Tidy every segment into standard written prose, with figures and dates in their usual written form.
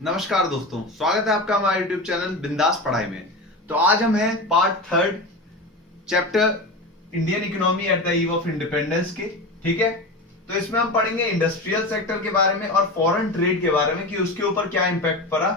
नमस्कार दोस्तों, स्वागत है आपका हमारे यूट्यूब चैनल बिंदास पढ़ाई में। तो आज हम हैं part third chapter Indian economy at the eve of independence के। ठीक है, तो इसमें हम पढ़ेंगे इंडस्ट्रियल सेक्टर के बारे में और फॉरेन ट्रेड के बारे में कि उसके ऊपर क्या इंपैक्ट पड़ा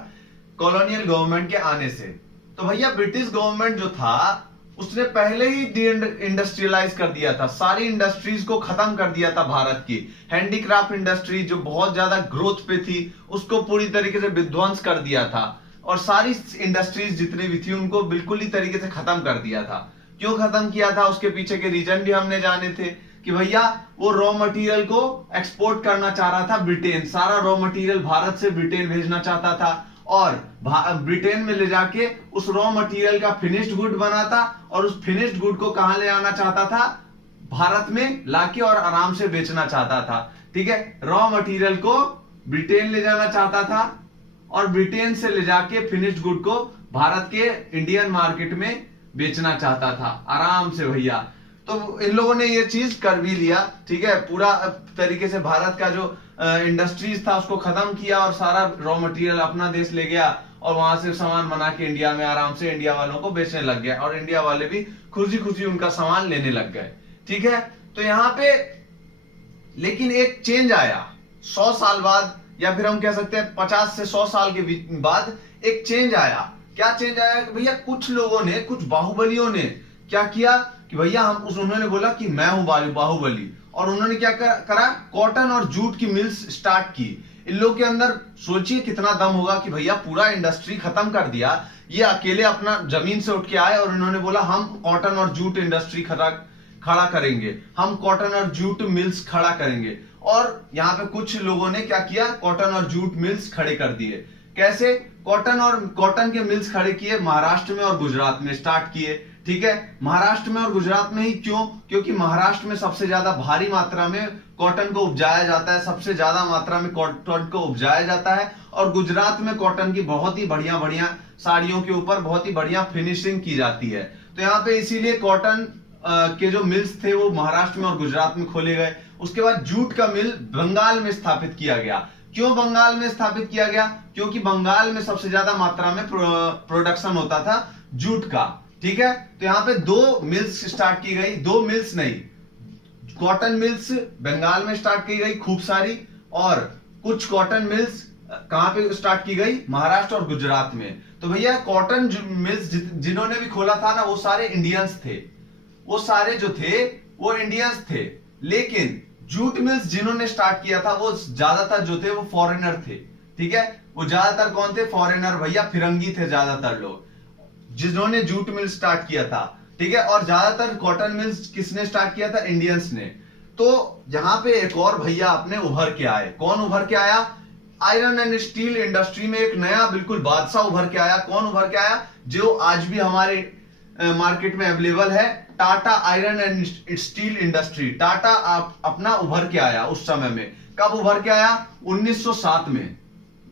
कॉलोनियल गवर्नमेंट के आने से। तो भैया ब्रिटिश गवर्नमेंट जो था उसने पहले ही डी इंडस्ट्रियलाइज कर दिया था, सारी इंडस्ट्रीज को खत्म कर दिया था। भारत की हैंडीक्राफ्ट इंडस्ट्री जो बहुत ज्यादा ग्रोथ पे थी उसको पूरी तरीके से विध्वंस कर दिया था और सारी इंडस्ट्रीज जितनी भी थी उनको बिल्कुल ही तरीके से खत्म कर दिया था। क्यों खत्म किया था उसके पीछे के रीजन भी हमने जाने थे कि भैया वो रॉ मटेरियल को एक्सपोर्ट करना चाह रहा था ब्रिटेन, सारा रॉ मटेरियल भारत से ब्रिटेन भेजना चाहता था और ब्रिटेन में ले जाके उस रॉ मटेरियल का फिनिश्ड गुड बनाता और उस फिनिश्ड गुड को कहां ले आना चाहता था, भारत में लाके और आराम से बेचना चाहता था। ठीक है, रॉ मटेरियल को ब्रिटेन ले जाना चाहता था और ब्रिटेन से ले जाके फिनिश्ड गुड को भारत के इंडियन मार्केट में बेचना चाहता था आराम से भैया। तो इन लोगों ने ये चीज कर भी लिया। ठीक है, पूरा तरीके से भारत का जो इंडस्ट्रीज था उसको खत्म किया और सारा रॉ मटेरियल अपना देश ले गया और वहां से सामान बना के इंडिया में आराम से इंडिया वालों को बेचने लग गया और इंडिया वाले भी खुशी खुशी उनका सामान लेने लग गए। ठीक है, तो यहाँ पे लेकिन एक चेंज आया 100 साल बाद, या फिर हम कह सकते हैं 50 से 100 साल के बाद एक चेंज आया। क्या चेंज आया कि भैया कुछ लोगों ने, कुछ बाहुबलियों ने क्या किया कि भैया उन्होंने बोला कि मैं हूं बाहुबली, और उन्होंने क्या करा, कॉटन और जूट की मिल्स स्टार्ट की। इन लोग के अंदर सोचिए कितना दम होगा कि भैया पूरा इंडस्ट्री खत्म कर दिया, ये अकेले अपना जमीन से उठ के आए और इन्होंने बोला हम कॉटन और जूट इंडस्ट्री खड़ा करेंगे, हम कॉटन और जूट मिल्स खड़ा करेंगे। और यहाँ पे कुछ लोगों ने क्या किया, कॉटन और जूट मिल्स खड़े कर दिए। कैसे? कॉटन के मिल्स खड़े किए महाराष्ट्र में और गुजरात में स्टार्ट किए। ठीक है, महाराष्ट्र में और गुजरात में ही क्यों? क्योंकि महाराष्ट्र में सबसे ज्यादा भारी मात्रा में कॉटन को उपजाया जाता है, सबसे ज्यादा मात्रा में कॉटन को उपजाया जाता है और गुजरात में कॉटन की बहुत ही बढ़िया बढ़िया साड़ियों के ऊपर बहुत ही बढ़िया फिनिशिंग की जाती है। तो यहाँ पे इसीलिए कॉटन के जो मिल्स थे वो महाराष्ट्र में और गुजरात में खोले गए। उसके बाद जूट का मिल बंगाल में स्थापित किया गया। क्यों बंगाल में स्थापित किया गया? क्योंकि बंगाल में सबसे ज्यादा मात्रा में प्रोडक्शन होता था जूट का। ठीक है, तो यहाँ पे 2 मिल्स स्टार्ट की गई, 2 मिल्स नहीं, कॉटन मिल्स बंगाल में स्टार्ट की गई खूब सारी, और कुछ कॉटन मिल्स कहां पे स्टार्ट की गई, महाराष्ट्र और गुजरात में। तो भैया कॉटन मिल्स जिन्होंने भी खोला था ना वो सारे इंडियंस थे, वो सारे जो थे वो इंडियंस थे। लेकिन जूट मिल्स जिन्होंने स्टार्ट किया था वो ज्यादातर जो थे वो फॉरेनर थे। ठीक है, वो ज्यादातर कौन थे? फॉरेनर भैया, फिरंगी थे ज्यादातर लोग जिन्होंने जूट मिल स्टार्ट किया था। ठीक है, और ज्यादातर कॉटन मिल्स किसने स्टार्ट किया था? इंडियंस ने। तो यहां पे एक और भैया अपने उभर के आए। कौन उभर के आया? आयरन एंड स्टील इंडस्ट्री में एक नया बिल्कुल बादशाह उभर के आया। कौन उभर के आया? जो आज भी हमारे मार्केट में अवेलेबल है, Tata iron and steel industry. Tata अपना उभर के आया उस समय में। कब उभर के आया? 1907 में।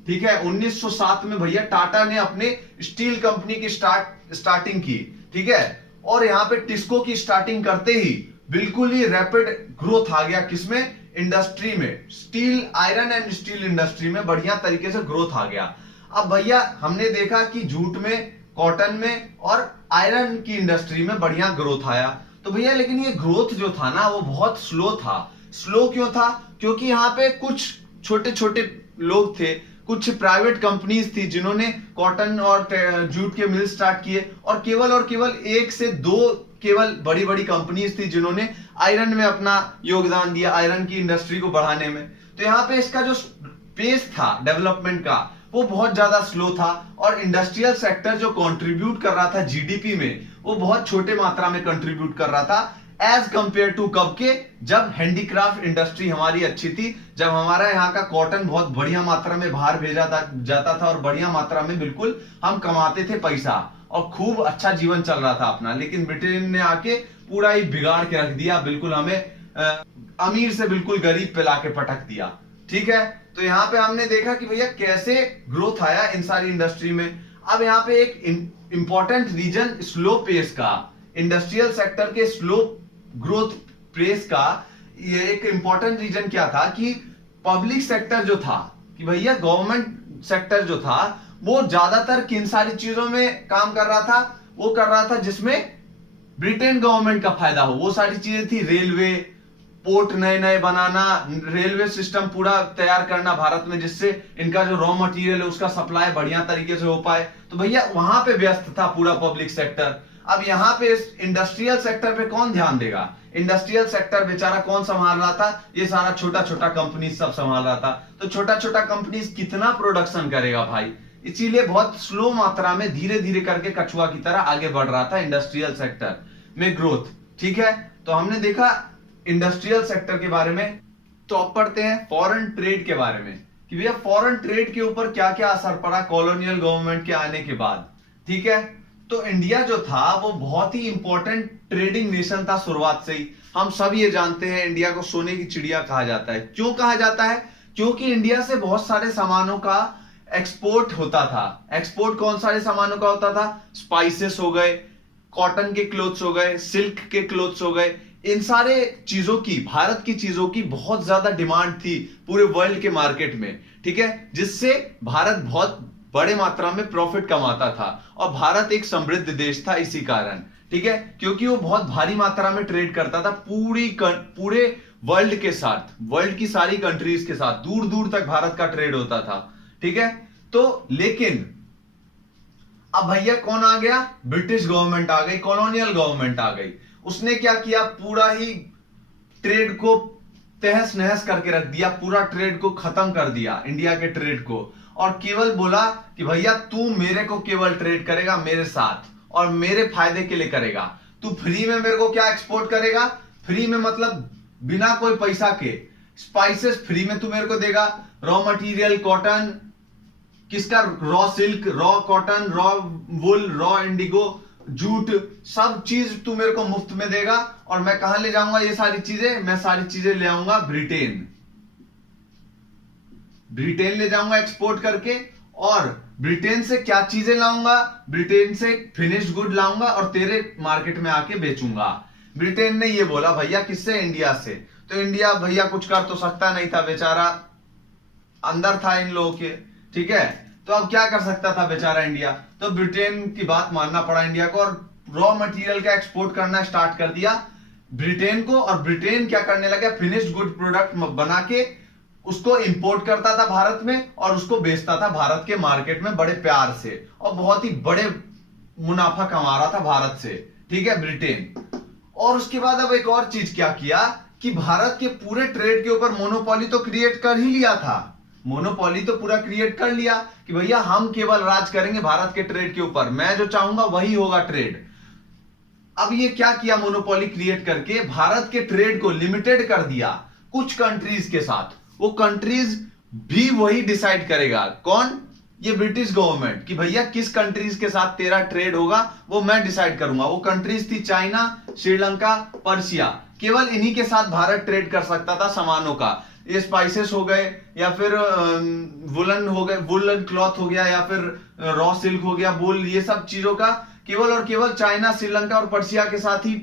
ठीक है, 1907 में भैया टाटा ने अपने स्टील कंपनी की स्टार्टिंग की। ठीक है, और यहां पे टिस्को की स्टार्टिंग करते ही बिल्कुल ही रैपिड ग्रोथ आ गया। किसमें? इंडस्ट्री में, steel iron and steel industry में बढ़िया तरीके से ग्रोथ आ गया। अब भैया हमने देखा कि जूट में, कॉटन में और आयरन की इंडस्ट्री में बढ़िया ग्रोथ आया। तो भैया लेकिन ये ग्रोथ जो था ना वो बहुत स्लो था। स्लो क्यों था? क्योंकि यहाँ पे कुछ छोटे छोटे लोग थे, कुछ प्राइवेट कंपनीज थी जिन्होंने कॉटन और जूट के मिल स्टार्ट किए, और केवल 1 से 2 केवल बड़ी बड़ी कंपनीज थी जिन्होंने आयरन में अपना योगदान दिया, आयरन की इंडस्ट्री को बढ़ाने में। तो यहाँ पे इसका जो पेस था डेवलपमेंट का वो बहुत ज्यादा स्लो था, और इंडस्ट्रियल सेक्टर जो कंट्रीब्यूट कर रहा था जीडीपी में वो बहुत छोटे मात्रा में कंट्रीब्यूट कर रहा था एज कंपेयर टू कब के, जब हैंडीक्राफ्ट इंडस्ट्री हमारी अच्छी थी, जब हमारा यहाँ का कॉटन बहुत बढ़िया मात्रा में बाहर भेजा जाता था और बढ़िया मात्रा में बिल्कुल हम कमाते थे पैसा और खूब अच्छा जीवन चल रहा था अपना। लेकिन ब्रिटेन ने आके पूरा ही बिगाड़ के रख दिया, बिल्कुल हमें अमीर से बिल्कुल गरीब पे लाके पटक दिया। ठीक है, तो यहाँ पे हमने देखा कि भैया कैसे ग्रोथ आया इन सारी इंडस्ट्री में। अब यहाँ पे एक इंपॉर्टेंट रीजन स्लो पेस का, इंडस्ट्रियल सेक्टर के स्लो ग्रोथ पेस का ये एक इंपॉर्टेंट रीजन क्या था कि पब्लिक सेक्टर जो था कि भैया गवर्नमेंट सेक्टर जो था वो ज्यादातर किन सारी चीजों में काम कर रहा था, वो कर रहा था जिसमें ब्रिटेन गवर्नमेंट का फायदा हो। वो सारी चीजें थी रेलवे, पोर्ट नए नए बनाना, रेलवे सिस्टम पूरा तैयार करना भारत में, जिससे इनका जो रॉ मटेरियल है उसका सप्लाई बढ़िया तरीके से हो पाए। तो भैया वहां पे व्यस्त था पूरा पब्लिक सेक्टर। अब यहाँ पे इस इंडस्ट्रियल सेक्टर पे कौन ध्यान देगा? इंडस्ट्रियल सेक्टर बेचारा कौन संभाल रहा था? ये सारा छोटा छोटा कंपनी सब संभाल रहा था। तो छोटा छोटा कंपनी कितना प्रोडक्शन करेगा भाई? इसीलिए बहुत स्लो मात्रा में धीरे धीरे करके कछुआ की तरह आगे बढ़ रहा था इंडस्ट्रियल सेक्टर में ग्रोथ। ठीक है, तो हमने देखा इंडस्ट्रियल सेक्टर के बारे में। तो अब पढ़ते हैं फॉरेन ट्रेड के बारे में कि भैया फॉरेन ट्रेड के ऊपर क्या क्या असर पड़ा कॉलोनियल गवर्नमेंट के आने के बाद। ठीक है, तो इंडिया जो था वो बहुत ही इंपॉर्टेंट ट्रेडिंग नेशन था शुरुआत से ही। हम सब ये जानते हैं इंडिया को सोने की चिड़िया कहा जाता है। क्यों कहा जाता है? क्योंकि इंडिया से बहुत सारे सामानों का एक्सपोर्ट होता था। एक्सपोर्ट कौन सारे सामानों का होता था? स्पाइसेस हो गए, कॉटन के क्लोथ्स हो गए, सिल्क के क्लोथ्स हो गए। इन सारे चीजों की, भारत की चीजों की बहुत ज्यादा डिमांड थी पूरे वर्ल्ड के मार्केट में। ठीक है, जिससे भारत बहुत बड़े मात्रा में प्रॉफिट कमाता था और भारत एक समृद्ध देश था इसी कारण। ठीक है, क्योंकि वो बहुत भारी मात्रा में ट्रेड करता था पूरे वर्ल्ड के साथ, वर्ल्ड की सारी कंट्रीज के साथ दूर दूर तक भारत का ट्रेड होता था। ठीक है, तो लेकिन अब भैया कौन आ गया? ब्रिटिश गवर्नमेंट आ गई, कॉलोनियल गवर्नमेंट आ गई। उसने क्या किया? पूरा ही ट्रेड को तहस नहस करके रख दिया, पूरा ट्रेड को खत्म कर दिया, इंडिया के ट्रेड को। और केवल बोला कि भैया तू मेरे को केवल ट्रेड करेगा मेरे साथ और मेरे फायदे के लिए करेगा। तू फ्री में मेरे को क्या एक्सपोर्ट करेगा? फ्री में मतलब बिना कोई पैसा के स्पाइसेस फ्री में तू मेरे को देगा, रॉ मटेरियल कॉटन, किसका? Raw silk, raw cotton, raw wool, raw indigo, jute, सब चीज तू मेरे को मुफ्त में देगा। और मैं कहां ले जाऊंगा ये सारी चीजें? मैं सारी चीजें ले आऊंगा ब्रिटेन ले जाऊंगा एक्सपोर्ट करके। और ब्रिटेन से क्या चीजें लाऊंगा? ब्रिटेन से फिनिश्ड गुड लाऊंगा और तेरे मार्केट में आके बेचूंगा। ब्रिटेन ने ये बोला भैया, किससे? इंडिया से। तो इंडिया भैया कुछ कर तो सकता नहीं था, बेचारा अंदर था इन लोगों के। ठीक है, तो अब क्या कर सकता था बेचारा इंडिया? तो ब्रिटेन की बात मानना पड़ा इंडिया को और रॉ मटेरियल का एक्सपोर्ट करना स्टार्ट कर दिया ब्रिटेन को। और ब्रिटेन क्या करने लगा? फिनिश्ड गुड प्रोडक्ट बना के उसको इंपोर्ट करता था भारत में और उसको बेचता था भारत के मार्केट में बड़े प्यार से, और बहुत ही बड़े मुनाफा कमा रहा था भारत से। ठीक है, ब्रिटेन। और उसके बाद अब एक और चीज क्या किया कि भारत के पूरे ट्रेड के ऊपर मोनोपोली तो क्रिएट कर ही लिया था। मोनोपोली तो पूरा क्रिएट कर लिया कि भैया हम केवल राज करेंगे भारत के ट्रेड के ऊपर, मैं जो चाहूंगा वही होगा ट्रेड। अब ये क्या किया? मोनोपोली क्रिएट करके भारत के ट्रेड को लिमिटेड कर दिया कुछ कंट्रीज के साथ। वो कंट्रीज भी वही डिसाइड करेगा। कौन? ये ब्रिटिश गवर्नमेंट, कि भैया किस कंट्रीज के साथ तेरा ट्रेड होगा वो मैं डिसाइड करूंगा। वो कंट्रीज थी चाइना, श्रीलंका, पर्शिया। केवल इन्हीं के साथ भारत ट्रेड कर सकता था सामानों का। ये स्पाइसेस हो गए या फिर वुलन हो गए, वुलन क्लॉथ हो गया, या फिर रॉ सिल्क हो गया, वुल, ये सब चीजों का केवल और केवल चाइना, श्रीलंका और पर्शिया के साथ ही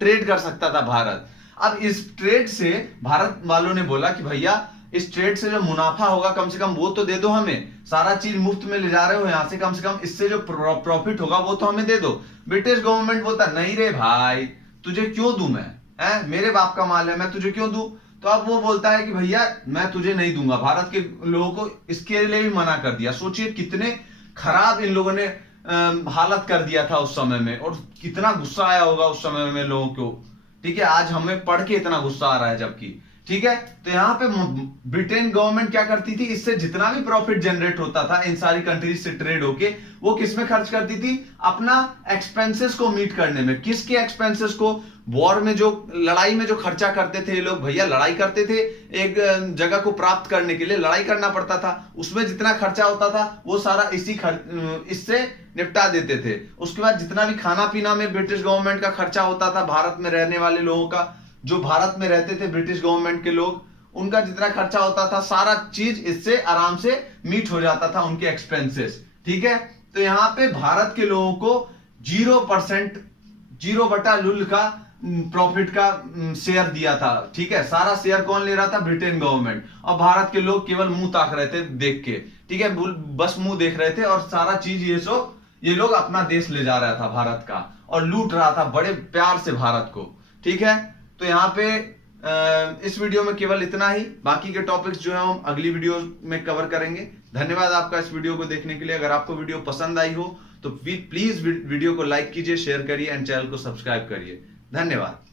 ट्रेड कर सकता था भारत। अब इस ट्रेड से भारत वालों ने बोला कि भैया इस ट्रेड से जो मुनाफा होगा कम से कम वो तो दे दो हमें। सारा चीज मुफ्त में ले जा रहे हो यहां से, कम इससे जो प्रॉफिट होगा वो तो हमें दे दो। ब्रिटिश गवर्नमेंट बोलता नहीं रे भाई, तुझे क्यों दूं मैं? मेरे बाप का माल है, मैं तुझे क्यों दूं? तो अब वो बोलता है कि भैया मैं तुझे नहीं दूंगा। भारत के लोगों को इसके लिए भी मना कर दिया। सोचिए कितने खराब इन लोगों ने हालत कर दिया था उस समय में, और कितना गुस्सा आया होगा उस समय में लोगों को। ठीक है, आज हमें पढ़ के इतना गुस्सा आ रहा है जबकि। ठीक है, तो यहां पे ब्रिटेन गवर्नमेंट क्या करती थी? इससे जितना भी प्रॉफिट जनरेट होता था इन सारी कंट्रीज से ट्रेड होके, वो किसमें खर्च करती थी? अपना एक्सपेंसेस को मीट करने में। किसके एक्सपेंसेस को? वॉर में जो, लड़ाई में जो खर्चा करते थे ये लोग, भैया लड़ाई करते थे, एक जगह को प्राप्त करने के लिए लड़ाई करना पड़ता था, उसमें जितना खर्चा होता था वो सारा इससे निपटा देते थे। उसके बाद जितना भी खाना पीना में ब्रिटिश गवर्नमेंट का खर्चा होता था, भारत में रहने वाले लोगों का, जो भारत में रहते थे ब्रिटिश गवर्नमेंट के लोग, उनका जितना खर्चा होता था सारा चीज इससे आराम से मीट हो जाता था, उनके एक्सपेंसेस। ठीक है, तो यहां पे भारत के लोगों को 0%, 0/लुल का प्रॉफिट का शेयर दिया था। ठीक है, सारा शेयर कौन ले रहा था? Britain government. और भारत के लोग केवल मुंह ताक रहे थे देख के। ठीक है, बस मुंह देख रहे थे और सारा चीज ये लोग अपना देश ले जा रहा था भारत का, और लूट रहा था बड़े प्यार से भारत को। ठीक है, तो यहाँ पे इस वीडियो में केवल इतना ही, बाकी के टॉपिक्स जो है हम अगली वीडियो में कवर करेंगे। धन्यवाद आपका इस वीडियो को देखने के लिए। अगर आपको वीडियो पसंद आई हो तो प्लीज वीडियो को लाइक कीजिए, शेयर करिए एंड चैनल को सब्सक्राइब करिए। धन्यवाद।